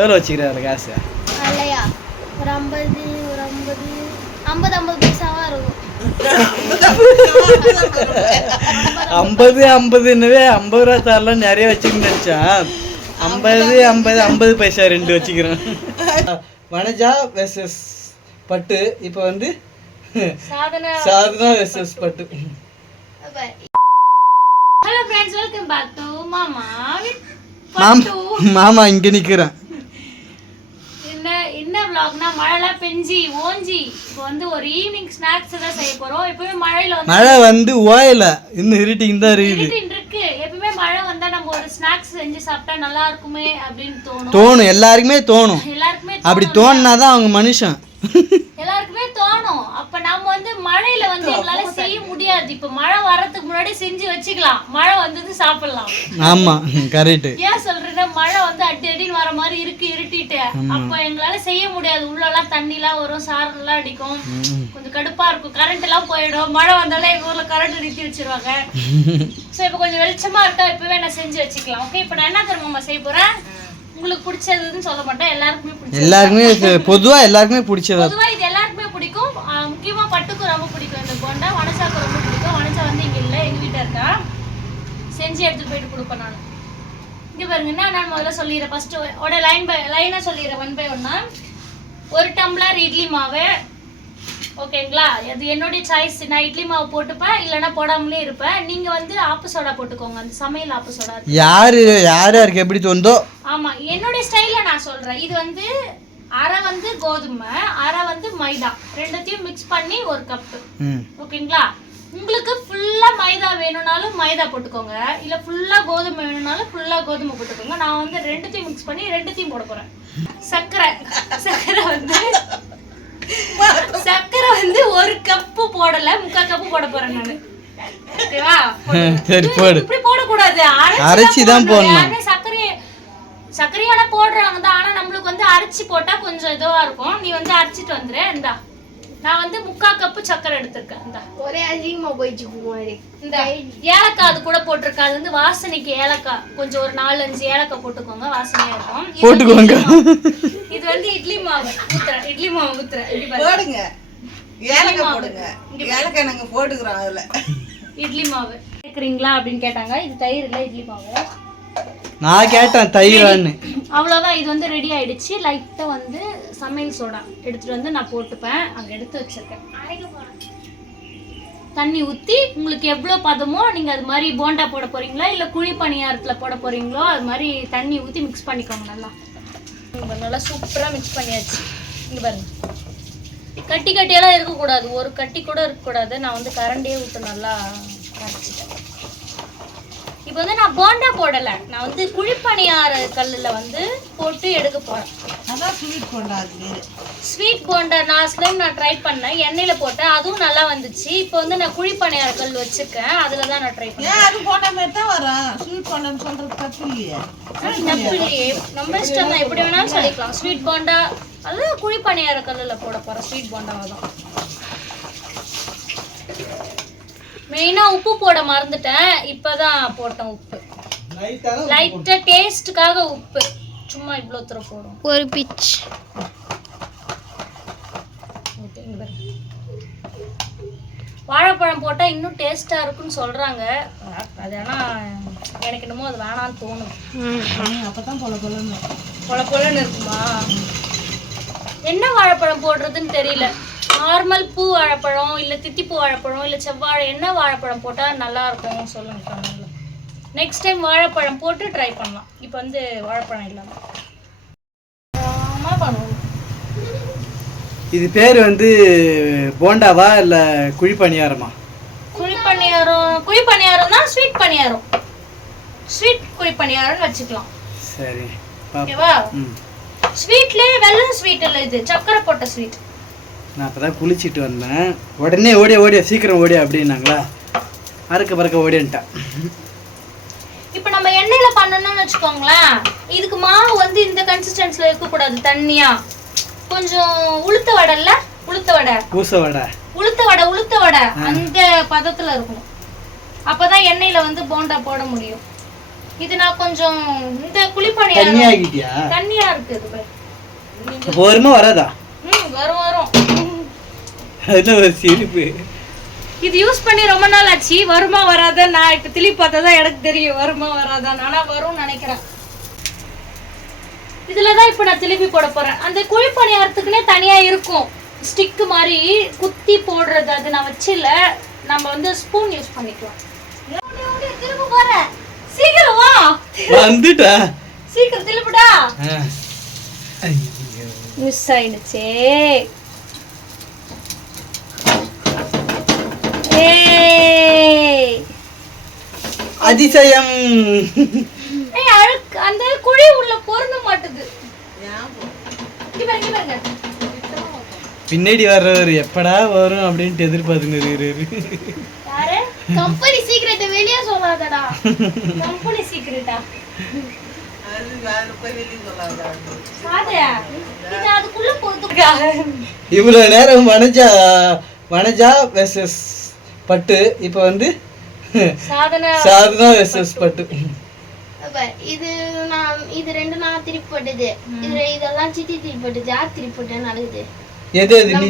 எவ்வளோ வச்சுக்கிறாரு காசு? இல்லையா ஒரு 50 பைசாவா இருக்கும். 50 ரூபா தரலாம் நிறைய வச்சுக்கணும்னு நினச்சான். 50 பைசா 2 வச்சுக்கிறேன். வனஜா வெர்சஸ் பட்டு. இப்போ வந்து சாதனா வெர்சஸ் பட்டு. Hello friends, welcome back to மாமா இங்க நிக்கிறேன். என்ன vlogனா மழைலாம் பெஞ்சி ஓஞ்சி இப்போ வந்து ஒரு ஈவினிங் ஸ்நாக்ஸ் தான் செய்ய போறோம். எப்பவுமே மழை வந்து ஓயல இன்னும் இருட்டிங் தான் இருக்கு. எப்பவுமே மழை வந்தா நம்ம ஒரு ஸ்நாக்ஸ் செஞ்சு சாப்பிட்டா நல்லா இருக்குமே அப்படின்னு தோணும். எல்லாருக்குமே தோணும். அப்படி தோணுனாதான் அவங்க மனுஷன். எல்லாருக்குமே தோணும். அப்ப நம்ம வந்து மழையில வந்து எங்களால செய்ய முடியாது. இப்ப மழை வரதுக்கு முன்னாடி செஞ்சு வச்சுக்கலாம், மழை வந்தது சாப்பிடலாம். ஆமா கரெக்ட். ஏன் சொல்றேன்னா மழை வந்து அடின்னு வர மாதிரி இருக்கு, இருட்டிட்டு. அப்ப எங்களால செய்ய முடியாது. உள்ளெல்லாம் தண்ணி எல்லாம் வரும், சாரல் எல்லாம் அடிக்கும், கொஞ்சம் கடுப்பா இருக்கும். கரண்ட் எல்லாம் போயிடும். மழை வந்தாலும் எங்க ஊர்ல கரண்ட் நிறுத்தி வச்சிருவாங்க. சோ இப்ப கொஞ்சம் வெளிச்சமா இருக்கா, இப்பவே நான் செஞ்சு வச்சுக்கலாம். ஓகே, இப்ப நான் என்ன தெரியுமா செய்ய போறேன்? உங்களுக்கு பிடிச்சதுன்னு சொல்ல மாட்டேன், எல்லாருக்குமே பிடிச்சது. பொதுவா எல்லாருக்குமே பிடிச்சது. பொதுவா இது எல்லாருக்குமே பிடிக்கும். முக்கியமா பட்டுக்கு ரொம்ப பிடிக்கும் இந்த போண்டா. வனசாக்கு ரொம்ப பிடிக்கும். வனசா வந்து இங்க இல்ல, எங்க வீட்டா இருக்கா. செஞ்சு எடுத்துட்டு போயிட்டு கொடுப்பேன் நான். இங்க பாருங்க, நான் முதல்ல சொல்லிடுறேன். ஃபர்ஸ்ட் லைனா சொல்லிடுறேன், 1 by 1. 1 டம்ளர் இட்லி மாவு. ஓகேங்களா? அது என்னுடைய சாய்ஸ். நான் இட்லி மாவு போட்டுப்பேன், இல்லைன்னா போடாமலே இருப்பேன். நீங்க வந்து ஆப்பு சோடா போட்டுக்கோங்க. அந்த சமையல் ஆப்பு சோடா யாருக்கு எப்படி தோணுதோ. ஆமா, என்னுடைய ஸ்டைல்ல நான் சொல்றேன். இது வந்து அரை வந்து கோதுமை, அரை வந்து மைதா, ரெண்டுத்தையும் மிக்ஸ் பண்ணி 1 கப். ஓகேங்களா? உங்களுக்கு ஃபுல்லா மைதா வேணும்னாலும் மைதா போட்டுக்கோங்க, இல்ல ஃபுல்லா கோதுமை வேணும்னாலும் ஃபுல்லா கோதுமை போட்டுக்கோங்க. நான் வந்து ரெண்டுத்தையும் மிக்ஸ் பண்ணி ரெண்டுத்தையும் போட போறேன். சர்க்கரை வந்து 1 கப்பு போடல, 3/4 கப்பு போட போறேன் நானு. ஓகேவா? இப்படி போட கூடாது, அரைச்சி தான் போடணும். சர்க்கரையோட போடுறாங்க தான், ஆனா நம்மளுக்கு வந்து அரைச்சி போட்டா கொஞ்சம் இதுவா இருக்கும். நீ வந்து அரைச்சிட்டு வந்துரு. இந்தா, நான் வந்து 3/4 கப்பு சர்க்கரை எடுத்திருக்கேன். இந்த ஒரே அதிகமா போயிடுச்சு. இந்த ஏலக்காய் அது கூட போட்டிருக்கேன். அது வந்து வாசனைக்கு ஏலக்காய் கொஞ்சம் ஒரு 4-5 ஏலக்காய் போட்டுக்கோங்க, வாசனையா இருக்கும். போட்டுக்கோங்க. இது வந்து இட்லி மாவு ஊத்துறேன். போடுங்க, ஏலக்காய் போடுங்க. ஏலக்காய் நாங்க போட்டுக்கிறோம் அதுல. இட்லி மாவு கேக்குறீங்களா அப்படின்னு கேட்டாங்க. இது தயிர் இல்ல, இட்லி மாவு. நான் கேட்டேன் தயிரான்னு. அவ்வளோதான், இது வந்து ரெடி ஆயிடுச்சு. லைட்டா வந்து சமையல் சோடா எடுத்துட்டு வந்து நான் போட்டுப்பேன். அங்கே எடுத்து வச்சிருக்கேன். தண்ணி ஊற்றி உங்களுக்கு எவ்வளோ பதமோ நீங்கள் அது மாதிரி போண்டா போட போறீங்களா இல்லை குழி பணியாரத்தில் போட போறீங்களோ அது மாதிரி தண்ணி ஊற்றி மிக்ஸ் பண்ணிக்கோங்க. நல்லா சூப்பராக மிக்ஸ் பண்ணியாச்சு. இங்கே பாருங்க, கட்டியெல்லாம் இருக்கக்கூடாது, ஒரு கட்டி கூட இருக்கக்கூடாது. நான் வந்து கரண்டியே விட்டு நல்லா அரைச்சிட்டேன். இப்போ வந்து நான் போண்டா போடலை, நான் வந்து குழிப்பணியார கல்லில் வந்து போட்டு எடுக்க போகிறேன். அதான் ஸ்வீட் போண்டா. ஸ்வீட் போண்டா நான் ட்ரை பண்ணேன், எண்ணெயில் போட்டேன், அதுவும் நல்லா வந்துச்சு. இப்போ வந்து நான் குழிப்பணியார கல் வச்சுருக்கேன், அதில் தான் நான் ட்ரை பண்ணேன். அது போண்டா மாதிரி தான் வரும். ஸ்வீட் போண்டான்னு சொல்கிறது தப்பு இல்லையே. நம்ம இஷ்டம் தான், எப்படி வேணாலும் சொல்லிக்கலாம். ஸ்வீட் போண்டா அதுதான் குழிப்பணியார கல்லில் போட போகிறேன். ஸ்வீட் போண்டாவை தான். மெயினாக உப்பு போட மறந்துட்டேன், இப்போதான் போட்டேன் உப்பு. லைட்டாக டேஸ்ட்டுக்காக உப்பு, சும்மா இவ்வளோ தூரம் போடும். ஒரு பிச். வாழைப்பழம் போட்டால் இன்னும் டேஸ்ட்டாக இருக்குன்னு சொல்கிறாங்க. அது ஆனால் எனக்கு என்னமோ அது வேணான்னு தோணும். அப்போ தான் பொல இருக்குமா? என்ன வாழைப்பழம் போடுறதுன்னு தெரியல. நார்மல் பூ வாழைப்பழம், இல்லை தித்திப்பூ வாழைப்பழம், இல்லை செவ்வாழை, என்ன வாழைப்பழம் போட்டால் நல்லா இருக்கும் சொல்லுங்க கமெண்ட்ல. நெக்ஸ்ட் டைம் வாழைப்பழம் போட்டு ட்ரை பண்ணலாம். இப்போ வந்து வாழைப்பழம் இல்லாமல் பண்ணுவோம். இது பேர் வந்து போண்டாவா இல்லை குழிப்பணியாரமா? குழிப்பணியாரம் தான். ஸ்வீட் பணியாரம், ஸ்வீட் குழிப்பணியாரம்னு வச்சுக்கலாம். சரி, ஓகேவா? ஸ்வீட்லேயே வெல்லம் ஸ்வீட் இல்லை, இது சக்கரை போட்ட ஸ்வீட். நான் அப்போ தான் குளிச்சுட்டு வந்தேன், உடனே ஓடியா சீக்கிரம் ஓடியா அப்படின்னாங்களா, பறக்க ஓடின்ட்டேன். இப்போ நம்ம எண்ணெயில் பண்ணணும்னு வச்சுக்கோங்களேன், இதுக்கு மாவு வந்து இந்த கன்சிஸ்டன்சியில் இருக்கக்கூடாது, தண்ணியா கொஞ்சம் உளுத்த வடை, அந்த பதத்தில் இருக்கணும். அப்போதான் எண்ணெயில் வந்து போண்டா போட முடியும். இது நான் கொஞ்சம் இந்த குழிப்பணி தண்ணி ஆகிட்டியா? தண்ணியா இருக்கு இது பாரு. வருமா வராதா? வரும் வரும். அது ஒரு சிரிப்பு. இது யூஸ் பண்ணி ரொம்ப நாள் ஆச்சு. வருமா வராதா நான் இப்ப திருப்பி பார்த்தா எனக்கு தெரியும் வருமா வராதா. ஆனா வரும்னு நினைக்கிறேன். இதுலதான் இப்ப நான் திருப்பி போட போறேன். அந்த குழிப்பணியாரத்துக்குன்னே தனியா இருக்கும் ஸ்டிக் மாதிரி குத்தி போடுறது. அது நான் வச்சில. நம்ம வந்து ஸ்பூன் யூஸ் பண்ணிக்கலாம். திரும்ப போற சீக்கிரம் வா. வந்துட்டா சீக்கிரம் திரும்புடா. மிஸ் ஆயிடுச்சே. அதிசயம். அந்த குழி உள்ள பொருந்த மாட்டுது. பின்னாடி வர்றவர் எப்படா வரும் அப்படின்ட்டு எதிர்பார்த்துன்னு. யாரு? கம்பெனி சீக்ரெட் வெளியே சொல்லாதடா. கம்பெனி சீக்ரெட்டா? இவ்வளவு நேரம் வனஜா வெர்சஸ் பட்டு, இப்ப வந்து சாதனா வெர்சஸ் பட்டு. இது ரெண்டு நான் திருப்பி போட்டது. இதெல்லாம் சித்தி திருப்பி போட்டது. யார் திருப்பி போட்டேன்னு நடக்குது. எது நீ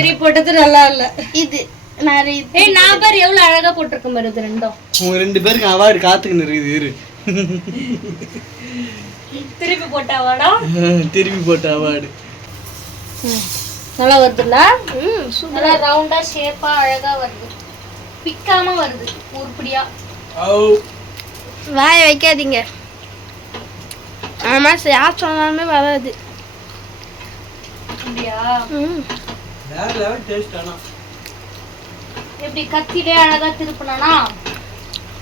திருப்பி போட்டது நல்லா இல்ல. இது நான் பாரு எவ்வளவு அழகா போட்டிருக்கேன் பாரு. இது ரெண்டும் உங்க ரெண்டு பேருக்கு அவார்டு காத்துக்கின்னு இருக்குது. திருப்பி போட்ட அவார்டா? திருப்பி போட்ட அவார்டு நல்லா வருதுல்ல? நல்லா ரவுண்டா ஷேப்பா அழகா வருது. பிக்காம வருது உருப்படியா. வாய வைக்காதீங்க. ஆமா யார் சொன்னாலுமே வராது. அப்படியா? வேற லெவல் டேஸ்ட். ஆனா எப்படி கத்திலே அழகா திருப்பினா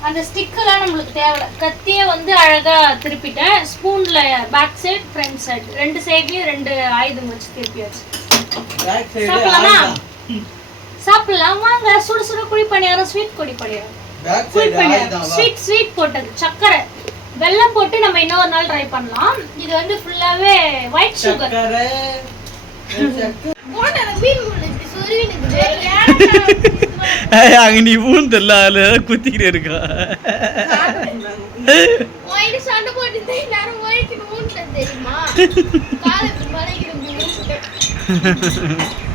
அந்த ஸ்டிக்கெல்லாம் நம்மளுக்கு தேவையில்ல. கத்தியே வந்து அழகா திருப்பிட்டேன். ஸ்பூன்ல பேக் சைடு ஃப்ரண்ட் சைடு ரெண்டு சைட்லயும் ரெண்டு ஆயுதம் வச்சு திருப்பியாச்சு. சாப்பிடலாமா? சாப்பிடலாம் வாங்க. சுட சுட குழி பணியாரம், ஸ்வீட் குழி பணியாரம். குழி பணியாரம் ஸ்வீட் போட்டது சக்கரை வெல்லம் போட்டு நம்ம இன்னொரு நாள் ட்ரை பண்ணலாம். இது வந்து ஃபுல்லாவே ஒயிட் சுகர். அங்க நீ ஊன் தெரியல குத்திக்கிட்டு இருக்கா.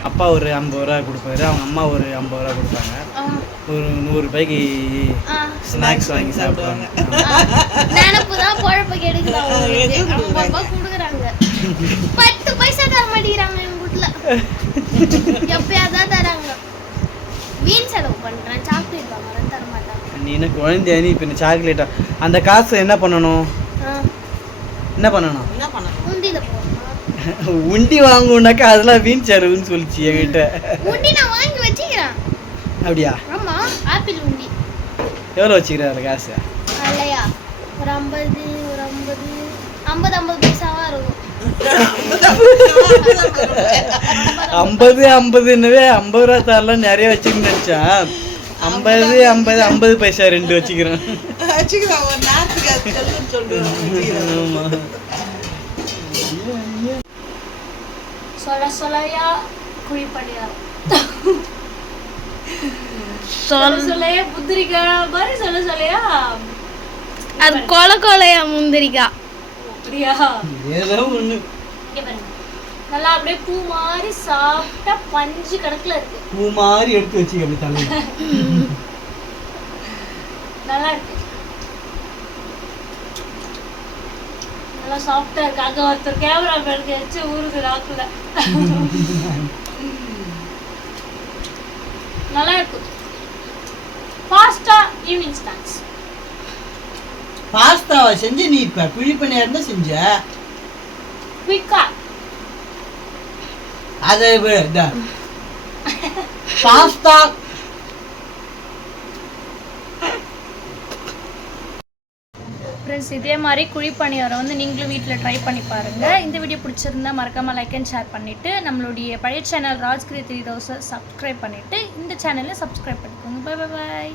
அப்பா ஒரு 50 ரூபா கொடுப்பாரு, அவங்க அம்மா ஒரு 50 ரூபா கொடுப்பாங்க. ஒரு 100 ரூபாய்க்கு ஸ்நாக்ஸ் வாங்கி சாப்பிடுவாங்க. நினைப்புதான் குழப்ப கெடுக்கிறாங்க. 10 பைசா தர மாட்டேங்கிறாங்க எங்க வீட்டுல. எப்பயாதான் தராங்க. வீண் செலவு பண்றேன். சாக்லேட் வாங்குறேன் தர மாட்டாங்க. நீ என்ன குழந்தையா? நீ இப்ப சாக்லேட்டா? அந்த காசு என்ன பண்ணணும்? என்ன பண்ணணும்? உண்டியில போடணும். உண்டி வாங்குனாக்கா அதெல்லாம் வீண் செலவுன்னு சொல்லிச்சு என்கிட்ட. உண்டி நான் வாங்கி வச்சுக்கிறேன். அப்படியா? ஆமா ஆப்பிள் உண்டி. எவ்வளோ வச்சுக்கிறாரு காசு? இல்லையா ஒரு 50 பைசாவா இருக்கும். 50 50 ரூபா தரலாம் நிறைய வச்சுக்கணும்னு நினைச்சான். 50 பைசா 2 வச்சுக்கிறேன். சொல்லையா குழி பணியாரம் சொல்லையா புத்திரிக்காய் மாதிரி சொல்லையா அது கொலையா முந்திரிக்காய். அப்படியா? ஏதோ ஒண்ணு. நல்லா அப்படியே பூ மாதிரி சாப்பிட்டா பஞ்சு கணக்குல இருக்கு. பூ மாதிரி எடுத்து வச்சுக்க அப்படி தலையில. நல்லா இருக்கு. நல்லா சாஃப்டா இருக்கு. அங்க ஒருத்தர் கேமரா மேனுக்கு வச்சு ஊறுது நாக்குல. நல்லா இருக்கு. ஃபாஸ்டா ஈவினிங் ஸ்நாக்ஸ். பாஸ்தாவா செஞ்சு நீ இப்ப குழி பணியாரம் தான் செஞ்ச? குயிக்கா அதை பாஸ்தா ஃப்ரெண்ட்ஸ், இதே மாதிரி குழி பணியாரம் வந்து நீங்களும் வீட்டில் ட்ரை பண்ணி பாருங்கள். இந்த வீடியோ பிடிச்சிருந்தா மறக்காமல் லைக் அண்ட் ஷேர் பண்ணிவிட்டு நம்மளுடைய பழைய சேனல் ராஜ்கிரி 3000 சப்ஸ்கிரைப் பண்ணிவிட்டு இந்த சேனலை சப்ஸ்கிரைப் பண்ணிக்கோங்க. பை பை பாய்.